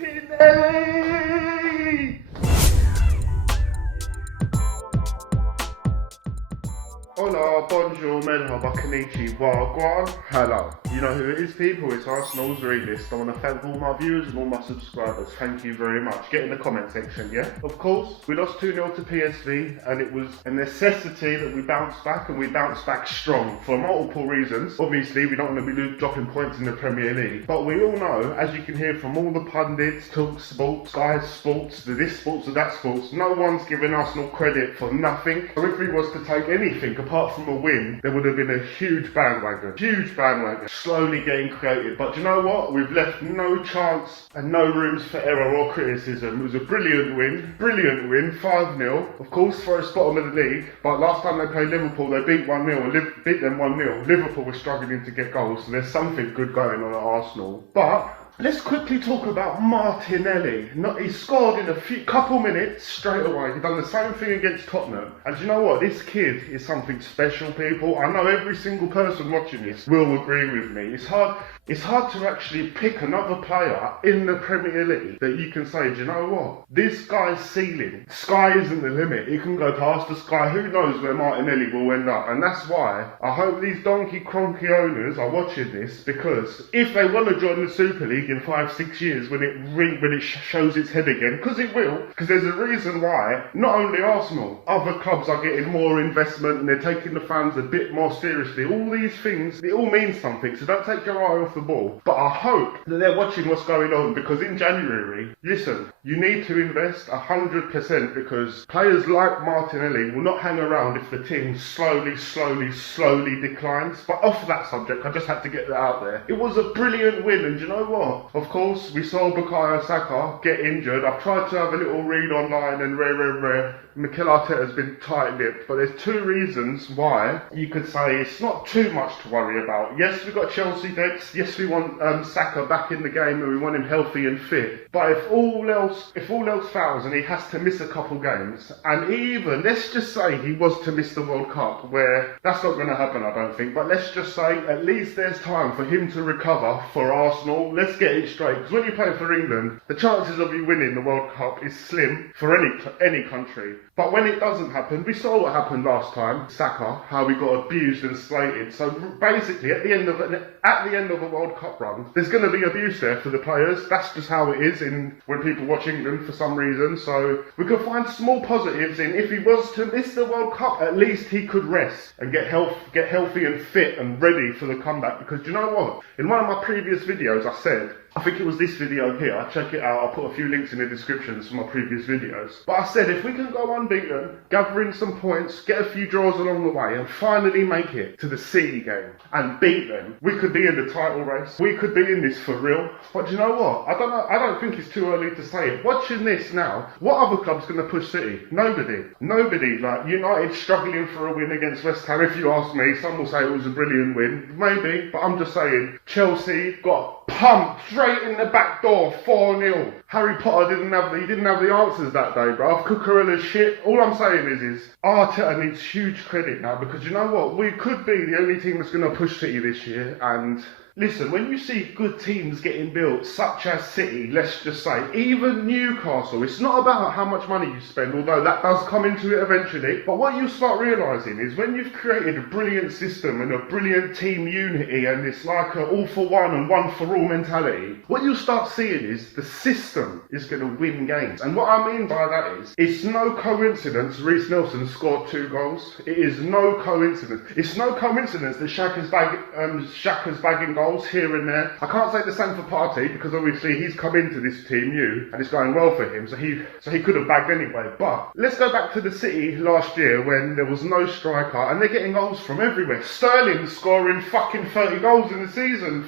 Martinelli! Hola, bonjour, merhaba, konnichiwa, wagwan, hello. You know who it is, people, it's Arsenal's realist. I want to thank all my viewers and all my subscribers. Thank you very much. Get in the comment section, yeah? Of course, we lost 2-0 to PSV, and it was a necessity that we bounced back, and we bounced back strong for multiple reasons. Obviously, we don't want to be dropping points in the Premier League, but we all know, as you can hear from all the pundits, Talk Sports, Sky Sports, the this sports, the that sports, no one's giving Arsenal credit for nothing. So if we was to take anything apart from a win, there would have been a huge bandwagon, slowly getting created. But do you know what? We've left no chance and no rooms for error or criticism. It was a brilliant win, 5-0. Of course, first bottom of the league, but last time they played Liverpool, they beat 1-0, beat them 1-0. Liverpool was struggling to get goals, so there's something good going on at Arsenal. But let's quickly talk about Martinelli. He scored in a couple minutes straight away. He done the same thing against Tottenham. And do you know what? This kid is something special, people. I know every single person watching this will agree with me. It's hard to actually pick another player in the Premier League that you can say, do you know what? This guy's ceiling, sky isn't the limit. He can go past the sky. Who knows where Martinelli will end up? And that's why I hope these donkey cronky owners are watching this, because if they want to join the Super League in 5-6 years when it shows its head again, because it will, because there's a reason why not only Arsenal, other clubs are getting more investment and they're taking the fans a bit more seriously. All these things, it all means something, so don't take your eye off the ball. But I hope that they're watching what's going on, because in January, listen, you need to invest 100%, because players like Martinelli will not hang around if the team slowly declines. But off that subject, I just had to get that out there. It was a brilliant win, and you know what? Of course, we saw Bukayo Saka get injured. I've tried to have a little read online, and Mikel Arteta's been tight-lipped, but there's two reasons why you could say it's not too much to worry about. Yes, we've got Chelsea next. Yes, we want Saka back in the game, and we want him healthy and fit. But if all else fails and he has to miss a couple games, and even, let's just say he was to miss the World Cup, where that's not going to happen, I don't think, but let's just say at least there's time for him to recover for Arsenal. Let's get it straight, because when you play for England, the chances of you winning the World Cup is slim for any country. But when it doesn't happen, we saw what happened last time, Saka, how we got abused and slated. So basically, at the end of a World Cup run, there's going to be abuse there for the players. That's just how it is when people watch England for some reason. So we could find small positives in, if he was to miss the World Cup, at least he could rest and get healthy and fit and ready for the comeback. Because do you know what? In one of my previous videos, I said, I think it was this video here, check it out, I'll put a few links in the descriptions for my previous videos. But I said, if we can go unbeaten, gather in some points, get a few draws along the way, and finally make it to the City game and beat them, we could be in the title race. We could be in this for real. But do you know what? I don't think it's too early to say it. Watching this now, what other club's going to push City? Nobody. Like, United struggling for a win against West Ham, if you ask me. Some will say it was a brilliant win. Maybe, but I'm just saying, Chelsea got pumped straight in the back door, 4-0. Harry Potter didn't have the answers that day, bruv. Cucurella's shit. All I'm saying is Arteta needs huge credit now, because you know what? We could be the only team that's going to push City this year, and listen, when you see good teams getting built, such as City, let's just say, even Newcastle, it's not about how much money you spend, although that does come into it eventually, but what you start realising is when you've created a brilliant system and a brilliant team unity, and it's like an all for one and one for all mentality, what you'll start seeing is the system is going to win games. And what I mean by that is, it's no coincidence Reece Nelson scored 2 goals. It is no coincidence. It's no coincidence that Xhaka's bagging goals here and there. I can't say the same for Partey, because obviously he's come into this team new and it's going well for him, so he could have bagged anyway. But let's go back to the City last year when there was no striker and they're getting goals from everywhere. Sterling scoring fucking 30 goals in the season.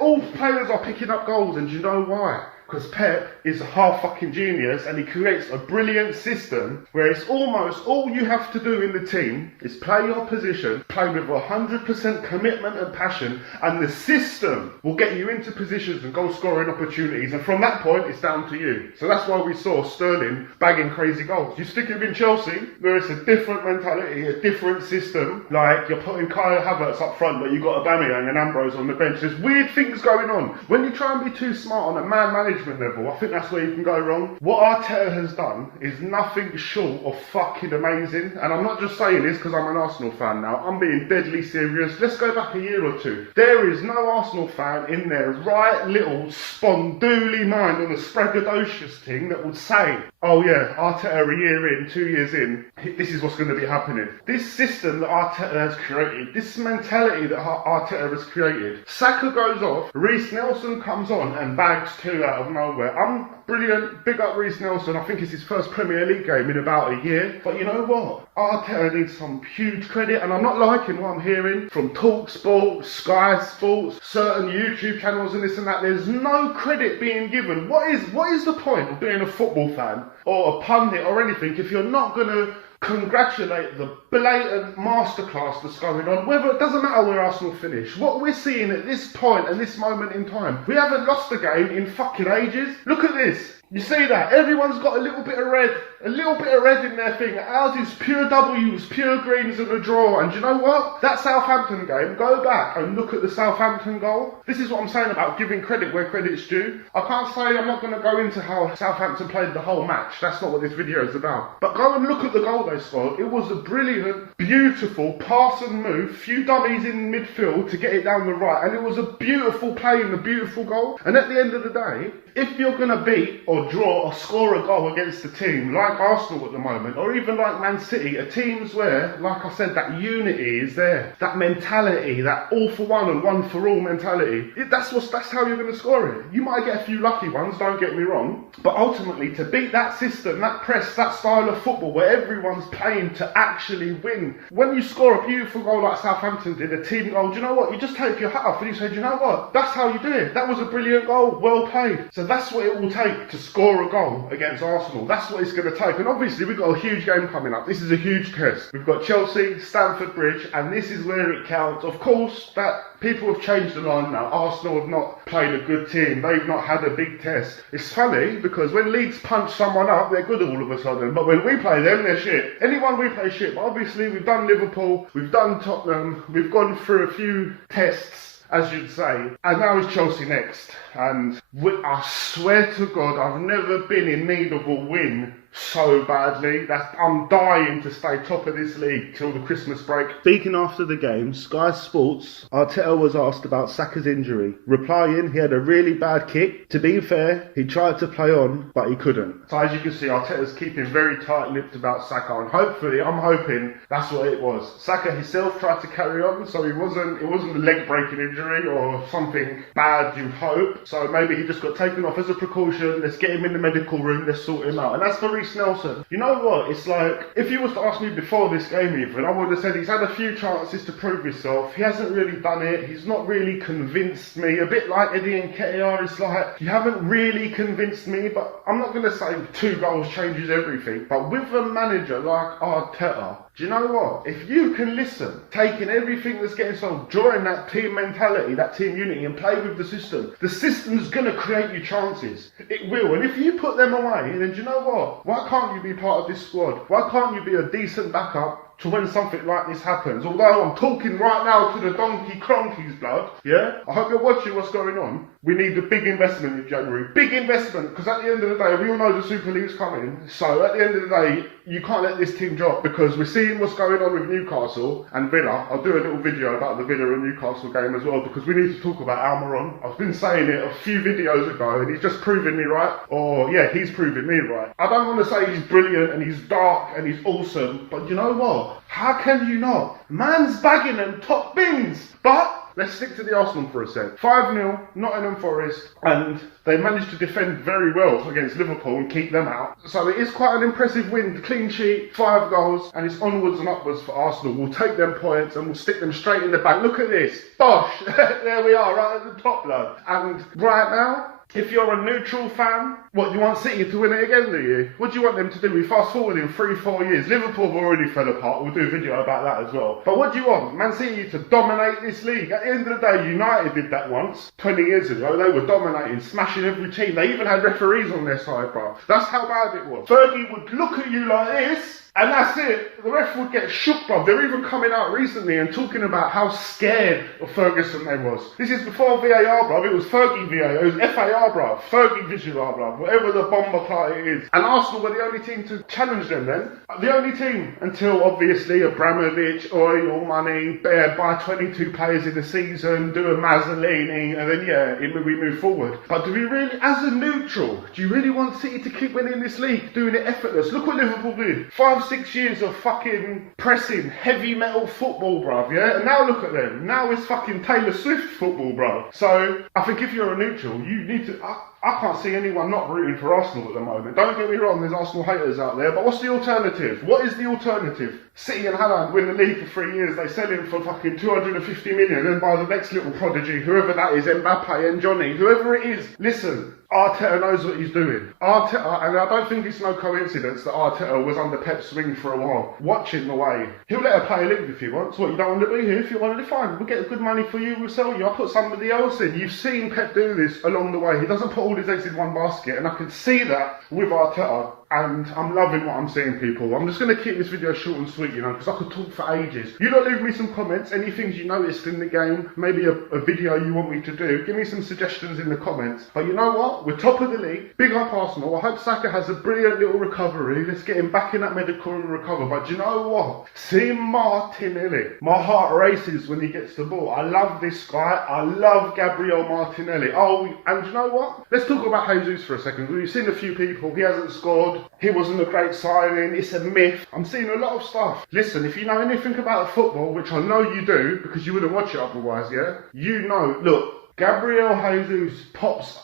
All players are picking up goals, and do you know why? Because Pep is a half fucking genius, and he creates a brilliant system where it's almost all you have to do in the team is play your position, play with 100% commitment and passion, and the system will get you into positions and goal scoring opportunities, and from that point it's down to you. So that's why we saw Sterling bagging crazy goals. You stick him in Chelsea, where it's a different mentality, a different system, like you're putting Kyle Havertz up front but you've got Aubameyang and Ambrose on the bench. There's weird things going on. When you try and be too smart on a man manager management level, I think that's where you can go wrong. What Arteta has done is nothing short of fucking amazing. And I'm not just saying this because I'm an Arsenal fan now. I'm being deadly serious. Let's go back a year or two. There is no Arsenal fan in their right little spondooly mind on a spragadocious thing that would say, oh yeah, Arteta a year in, 2 years in, this is what's going to be happening. This system that Arteta has created, this mentality that Arteta has created. Saka goes off, Reece Nelson comes on and bags 2 out of nowhere. I'm brilliant, big up Reece Nelson. I think it's his first Premier League game in about a year. But you know what? Arteta needs some huge credit, and I'm not liking what I'm hearing from TalkSport, Sky Sports, certain YouTube channels and this and that. There's no credit being given. What is the point of being a football fan or a pundit or anything if you're not going to congratulate the blatant masterclass that's going on? Whether it doesn't matter where Arsenal finish, what we're seeing at this point and this moment in time, we haven't lost a game in fucking ages. Look at this. You see that? Everyone's got a little bit of red in their thing. Ours is pure W's, pure greens and a draw. And do you know what? That Southampton game, go back and look at the Southampton goal. This is what I'm saying about giving credit where credit's due. I can't say, I'm not going to go into how Southampton played the whole match. That's not what this video is about. But go and look at the goal they scored. It was a brilliant, beautiful pass and move. Few dummies in midfield to get it down the right. And it was a beautiful play and a beautiful goal. And at the end of the day, if you're going to beat or draw or score a goal against a team like Arsenal at the moment, or even like Man City, are teams where, like I said, that unity is there, that mentality, that all for one and one for all mentality, that's how you're going to score it. You might get a few lucky ones, don't get me wrong, but ultimately to beat that system, that press, that style of football where everyone's playing to actually win, when you score a beautiful goal like Southampton did, a team goal, do you know what? You just take your hat off and you say, do you know what? That's how you do it. That was a brilliant goal, well played. So that's what it will take to score a goal against Arsenal. That's what it's going to take. And obviously we've got a huge game coming up. This is a huge test. We've got Chelsea, Stamford Bridge, and this is where it counts. Of course, that people have changed the line now. Arsenal have not played a good team. They've not had a big test. It's funny because when Leeds punch someone up, they're good all of a sudden. But when we play them, they're shit. Anyone we play shit. But obviously we've done Liverpool, we've done Tottenham, we've gone through a few tests, as you'd say. And now it's Chelsea next. And I swear to God, I've never been in need of a win so badly. I'm dying to stay top of this league till the Christmas break. Speaking after the game, Sky Sports, Arteta was asked about Saka's injury. Replying, he had a really bad kick. To be fair, he tried to play on, but he couldn't. So as you can see, Arteta's keeping very tight-lipped about Saka, and hopefully, I'm hoping that's what it was. Saka himself tried to carry on, so it wasn't a leg-breaking injury or something bad, you'd hope. So maybe he just got taken off as a precaution. Let's get him in the medical room, let's sort him out. And that's for Reece Nelson. You know what? It's like, if you was to ask me before this game even, I would have said he's had a few chances to prove himself. He hasn't really done it. He's not really convinced me. A bit like Eddie and KR, it's like, you haven't really convinced me, but I'm not going to say 2 goals changes everything. But with a manager like Arteta, do you know what? If you can listen, taking everything that's getting sold, drawing that team mentality, that team unity, and play with the system's going to create you chances. It will. And if you put them away, then do you know what? Why can't you be part of this squad? Why can't you be a decent backup to when something like this happens? Although I'm talking right now to the donkey cronkies, blood, yeah? I hope you're watching what's going on. We need a big investment in January. Big investment, because at the end of the day, we all know the Super League's coming. So at the end of the day, you can't let this team drop, because we're seeing what's going on with Newcastle and Villa. I'll do a little video about the Villa and Newcastle game as well, because we need to talk about Almiron. I've been saying it a few videos ago, and he's just proving me right. Or, yeah, he's proving me right. I don't want to say he's brilliant and he's dark and he's awesome, but you know what? How can you not? Man's bagging them top bins. But let's stick to the Arsenal for a sec. 5-0, Nottingham Forest, and they managed to defend very well against Liverpool and keep them out. So it is quite an impressive win. Clean sheet, 5 goals, and it's onwards and upwards for Arsenal. We'll take them points and we'll stick them straight in the bank. Look at this. Bosh! There we are, right at the top, lad. And right now, if you're a neutral fan, what, you want City to win it again, do you? What do you want them to do? We fast forward in 3-4 years. Liverpool have already fell apart. We'll do a video about that as well. But what do you want? Man City to dominate this league. At the end of the day, United did that once. 20 years ago, they were dominating, smashing every team. They even had referees on their side, bro. That's how bad it was. Fergie would look at you like this And that's it. The ref would get shook, bruv. They're even coming out recently and talking about how scared of Ferguson they was. This is before VAR, bruv. It was Fergie VAR. It was FAR, bruv. Fergie Visual, bruv. Whatever the bomber clout it is. And Arsenal were the only team to challenge them then. The only team until, obviously, Abramovich, oil money, buy 22 players in the season, do a Mazzolini, and then, yeah, we move forward. But do we really, as a neutral, do you really want City to keep winning this league, doing it effortless? Look what Liverpool do. 5-6 years of fucking pressing, heavy metal football, bruv, yeah? And now look at them. Now it's fucking Taylor Swift football, bruv. So, I think if you're a neutral, you need to... I can't see anyone not rooting for Arsenal at the moment. Don't get me wrong, there's Arsenal haters out there, but what's the alternative? What is the alternative? City and Haaland win the league for 3 years, they sell him for fucking 250 million, and buy the next little prodigy, whoever that is, Mbappe and Johnny, whoever it is. Listen, Arteta knows what he's doing. Arteta, and I don't think it's no coincidence that Arteta was under Pep's wing for a while, watching the way. He'll let her play a league if he wants. What, you don't want to be here? If you want to, fine. We'll get good money for you, we'll sell you. I'll put somebody else in. You've seen Pep do this along the way. He doesn't put all his eggs in one basket, and I can see that with Arteta. And I'm loving what I'm seeing, people. I'm just going to keep this video short and sweet, you know, because I could talk for ages. You lot leave me some comments, any things you noticed in the game, maybe a video you want me to do. Give me some suggestions in the comments. But you know what? We're top of the league. Big up Arsenal. I hope Saka has a brilliant little recovery. Let's get him back in that medical and recover. But do you know what? Seeing Martinelli, my heart races when he gets the ball. I love this guy. I love Gabriel Martinelli. Oh, and you know what? Let's talk about Jesus for a second. We've seen a few people. He hasn't scored. He wasn't a great signing, it's a myth. I'm seeing a lot of stuff. Listen, if you know anything about football, which I know you do, because you wouldn't watch it otherwise, yeah? You know, look, Gabriel Jesus pops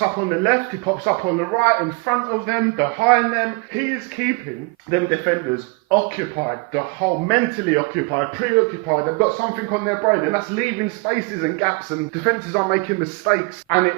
up on the left, he pops up on the right, in front of them, behind them. He is keeping them defenders occupied, the whole mentally occupied, preoccupied. They've got something on their brain, and that's leaving spaces and gaps, and defences are making mistakes, and it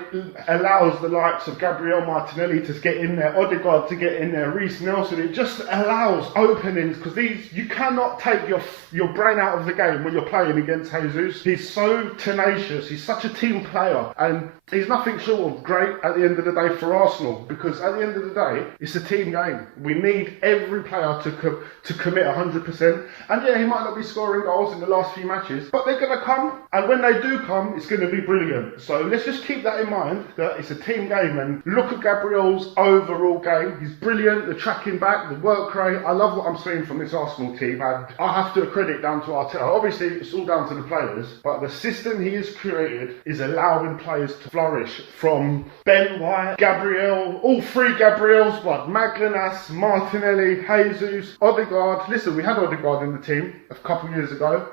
allows the likes of Gabriel Martinelli to get in there, Odegaard to get in there, Reece Nelson. It just allows openings, because you cannot take your brain out of the game when you're playing against Jesus. He's so tenacious, he's such a team player, and he's nothing short of great at the end of the day for Arsenal, because at the end of the day, it's a team game. We need every player to commit 100%. And yeah, he might not be scoring goals in the last few matches, but they're going to come, and when they do come, it's going to be brilliant. So let's just keep that in mind, that it's a team game, and look at Gabriel's overall game. He's brilliant, the tracking back, the work rate. I love what I'm seeing from this Arsenal team, and I have to credit down to Arteta. Obviously, it's all down to the players, but the system he has created is allowing players to flourish, from Ben White, Gabriel, all three Gabriels, but Maglanas, Martinelli, Jesus, Odegaard. Listen, we had Odegaard in the team a couple of years ago.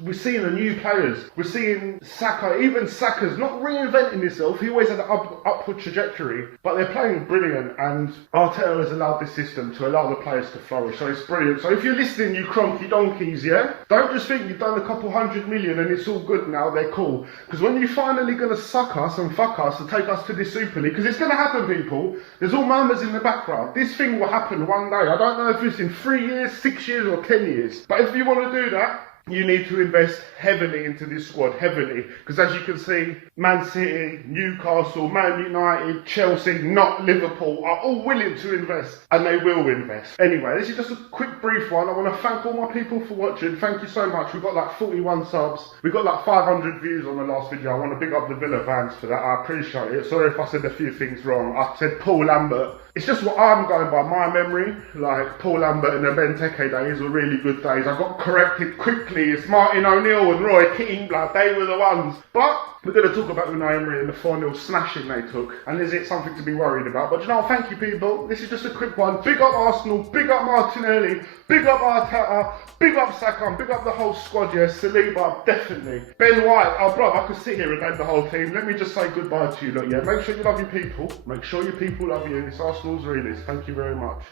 We're seeing the new players. We're seeing Saka, even Saka's not reinventing himself. He always had an upward trajectory, but they're playing brilliant, and Arteta has allowed this system to allow the players to flourish. So it's brilliant. So if you're listening, you cronky donkeys, yeah? Don't just think you've done a couple 100 million and it's all good now, they're cool. Because when you're finally going to suck us and fuck us to take us to this Super League, because it's going to happen, people. There's all murmurs in the background. This thing will happen one day. I don't know if it's in 3 years, 6 years or 10 years. But if you want to do that, you need to invest heavily into this squad, heavily. Because as you can see, Man City, Newcastle, Man United, Chelsea, not Liverpool, are all willing to invest. And they will invest. Anyway, this is just a quick brief one. I want to thank all my people for watching. Thank you so much. We've got like 41 subs. We've got like 500 views on the last video. I want to big up the Villa fans for that. I appreciate it. Sorry if I said a few things wrong. I said Paul Lambert. It's just what I'm going by, my memory. Like Paul Lambert and the Benteke days were really good days. I got corrected quickly. It's Martin O'Neill and Roy Keane, blood. They were the ones. But we're going to talk about unai Emery and the 4-0 smashing they took. And is it something to be worried about? But you know, thank you, people. This is just a quick one. Big up Arsenal. Big up Martinelli. Big up Arteta. Big up Saka. Big up the whole squad, yeah. Saliba, definitely. Ben White. Oh, bro, I could sit here and name the whole team. Let me just say goodbye to you, look, yeah. Make sure you love your people. Make sure your people love you. It's Arsenal's realist. Thank you very much.